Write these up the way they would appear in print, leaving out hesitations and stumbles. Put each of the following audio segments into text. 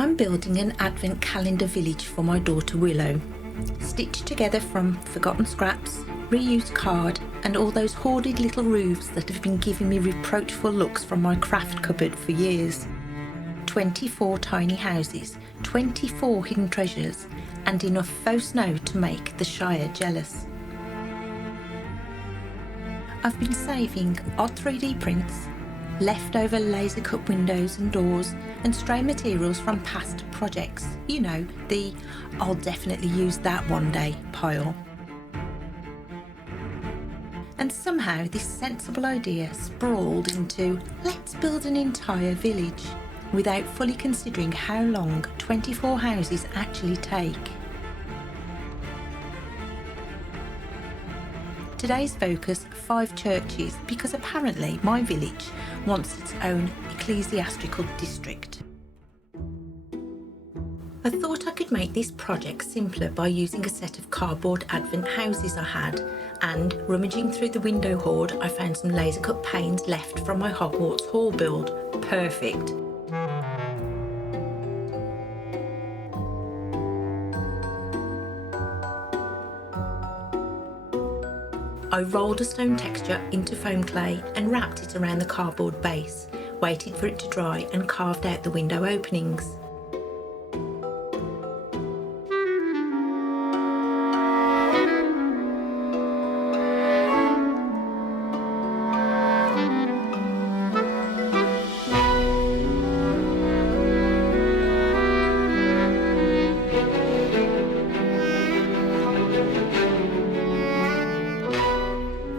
I'm building an advent calendar village for my daughter Willow, stitched together from forgotten scraps, reused card and all those hoarded little roofs that have been giving me reproachful looks from my craft cupboard for years. 24 tiny houses, 24 hidden treasures and enough faux snow to make the Shire jealous. I've been saving odd 3D prints, leftover laser cut windows and doors and stray materials from past projects. You know, the "I'll definitely use that one day" pile. And somehow this sensible idea sprawled into let's build an entire village, without fully considering how long 24 houses actually take. Today's focus, 5 churches, because apparently my village wants its own ecclesiastical district. I thought I could make this project simpler by using a set of cardboard advent houses I had, and rummaging through the window hoard I found some laser cut panes left from my Hogwarts hall build. Perfect. I rolled a stone texture into foam clay and wrapped it around the cardboard base, waited for it to dry and carved out the window openings.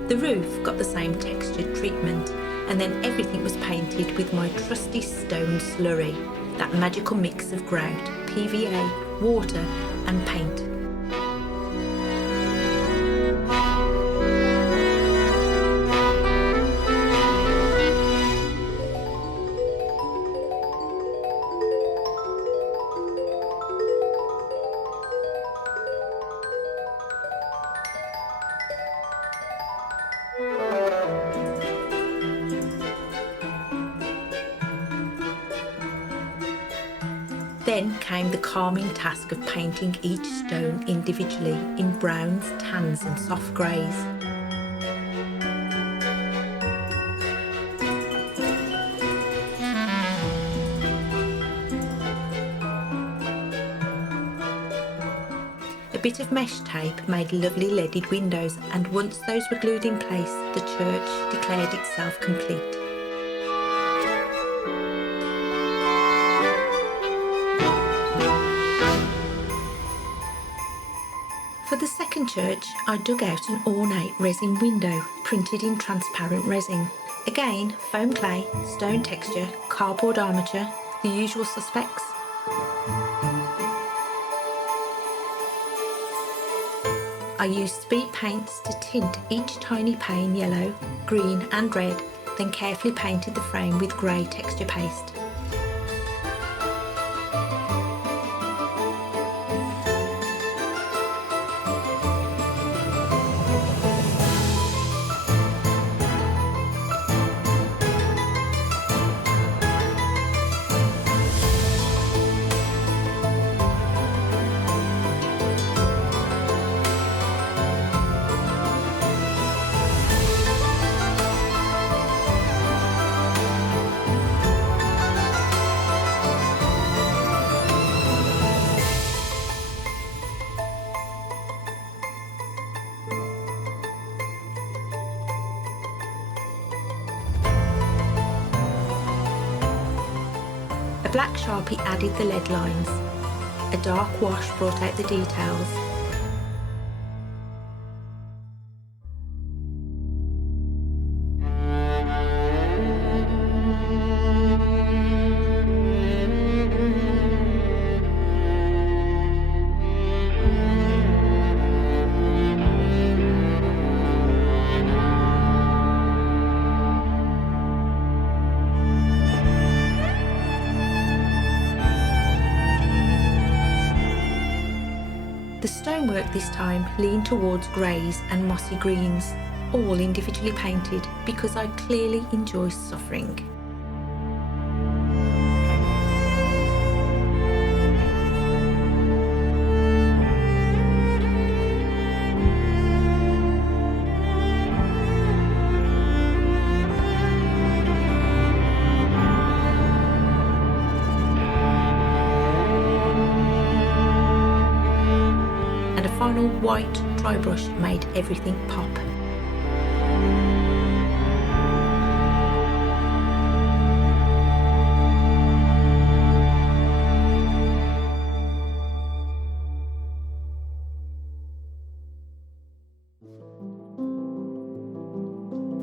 The roof got the same textured treatment, and then everything was painted with my trusty stone slurry, that magical mix of grout, PVA, water and paint. Then came the calming task of painting each stone individually in browns, tans and soft greys. A bit of mesh tape made lovely leaded windows, and once those were glued in place, the church declared itself complete. For the second church, I dug out an ornate resin window printed in transparent resin. Again, foam clay, stone texture, cardboard armature, the usual suspects. I used speed paints to tint each tiny pane yellow, green and red, then carefully painted the frame with grey texture paste. A black Sharpie added the lead lines. A dark wash brought out the details. The stonework this time leaned towards greys and mossy greens, all individually painted because I clearly enjoy suffering. final white dry brush made everything pop.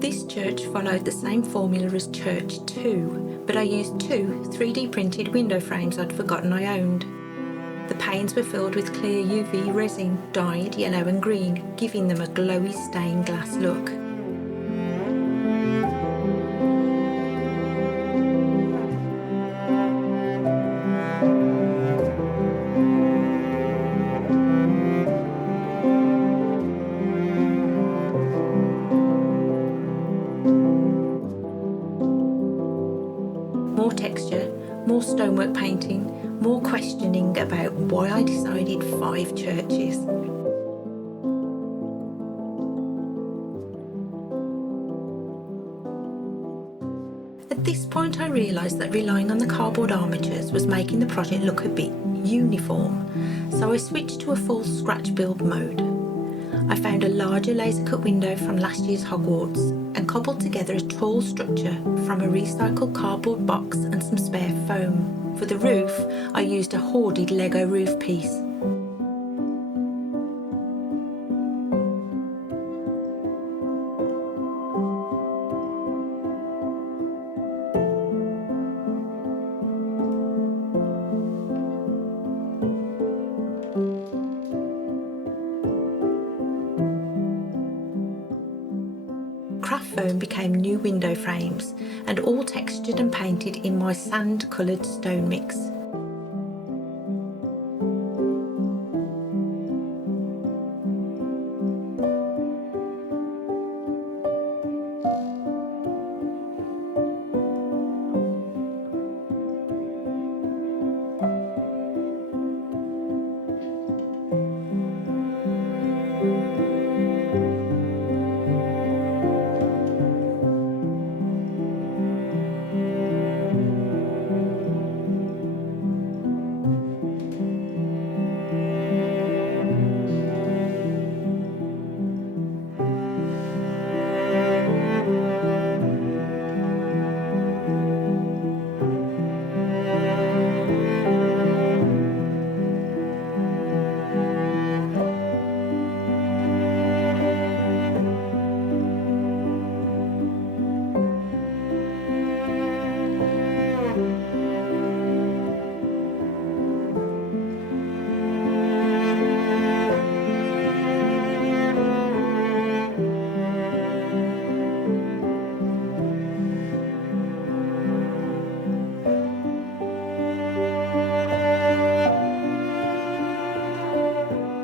This church followed the same formula as Church 2, but I used 2 3D printed window frames I'd forgotten I owned. The panes were filled with clear UV-resin, dyed yellow and green, giving them a glowy stained glass look. More texture, more stonework painting, more questioning about why I decided 5 churches. At this point I realised that relying on the cardboard armatures was making the project look a bit uniform, so I switched to a full scratch build mode. I found a larger laser cut window from last year's Hogwarts and cobbled together a tall structure from a recycled cardboard box and some spare foam. For the roof, I used a hoarded Lego roof piece. Craft foam became new window frames and all textured and painted in my sand coloured stone mix.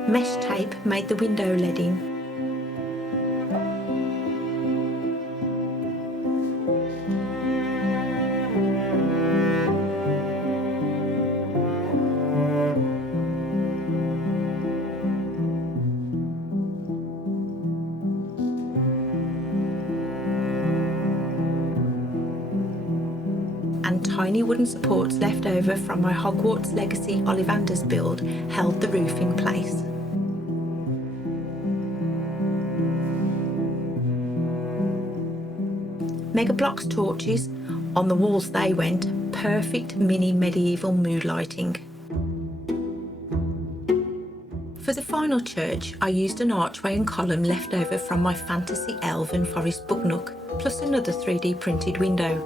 Mesh tape made the window leading. And tiny wooden supports left over from my Hogwarts Legacy Ollivanders build held the roof in place. Mega Bloks torches, on the walls they went, perfect mini medieval mood lighting. For the final church, I used an archway and column left over from my fantasy elven forest book nook, plus another 3D printed window.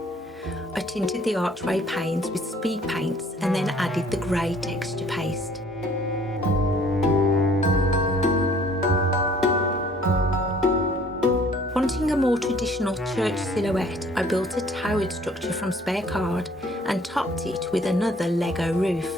I tinted the archway panes with speed paints and then added the grey texture paste. Wanting a more traditional church silhouette, I built a towered structure from spare card and topped it with another Lego roof.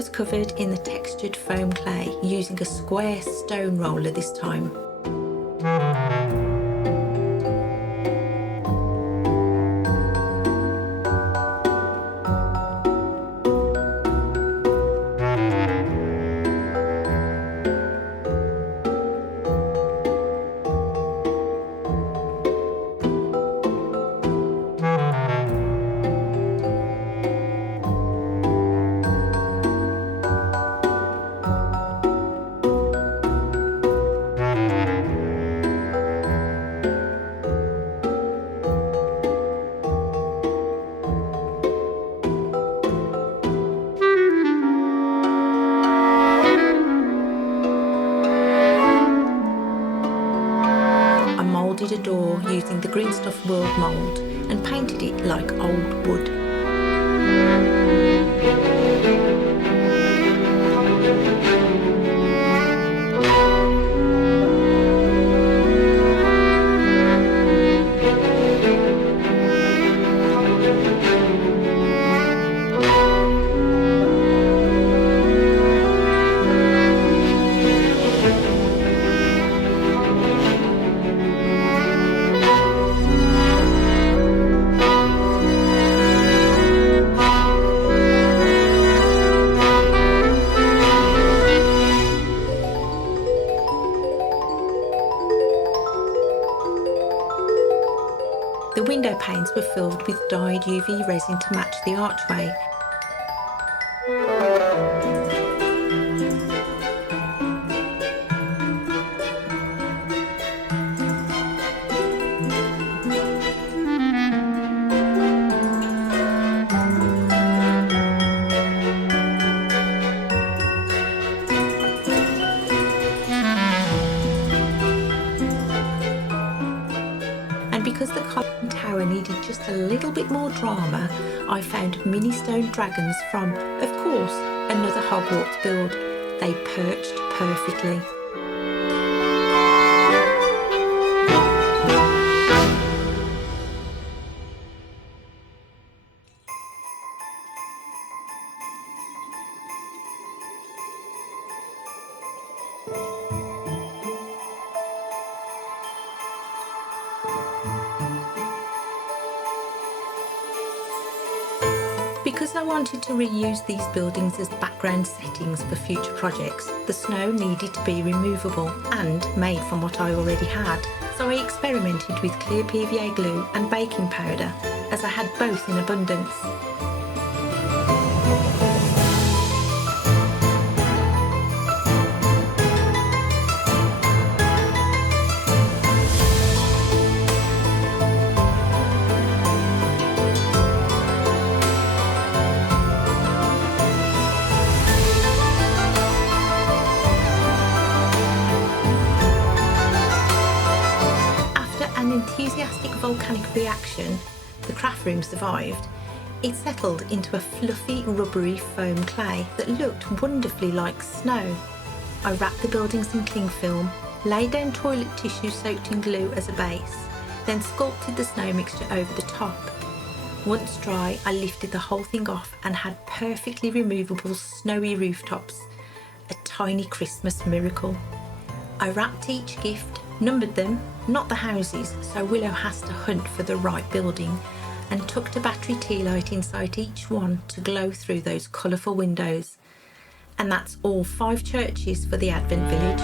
was covered in the textured foam clay, using a square stone roller this time. A door using the green stuff world mould and painted it like old wood. The window panes were filled with dyed UV-resin to match the archway. And because the column tower needed just a little bit more drama, I found mini stone dragons from, of course, another Hogwarts build. They perched perfectly. Because I wanted to reuse these buildings as background settings for future projects, the snow needed to be removable and made from what I already had. So I experimented with clear PVA glue and baking powder, as I had both in abundance. Enthusiastic volcanic reaction, the craft room survived. It settled into a fluffy, rubbery foam clay that looked wonderfully like snow. I wrapped the buildings in cling film, laid down toilet tissue soaked in glue as a base, then sculpted the snow mixture over the top. Once dry, I lifted the whole thing off and had perfectly removable snowy rooftops. A tiny Christmas miracle. I wrapped each gift, numbered them, not the houses, so Willow has to hunt for the right building, and tucked a battery tea light inside each one to glow through those colourful windows. And that's all 5 churches for the Advent Village.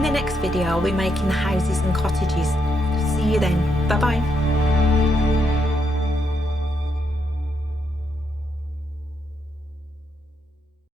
In the next video I'll be making the houses and cottages. See you then. Bye bye.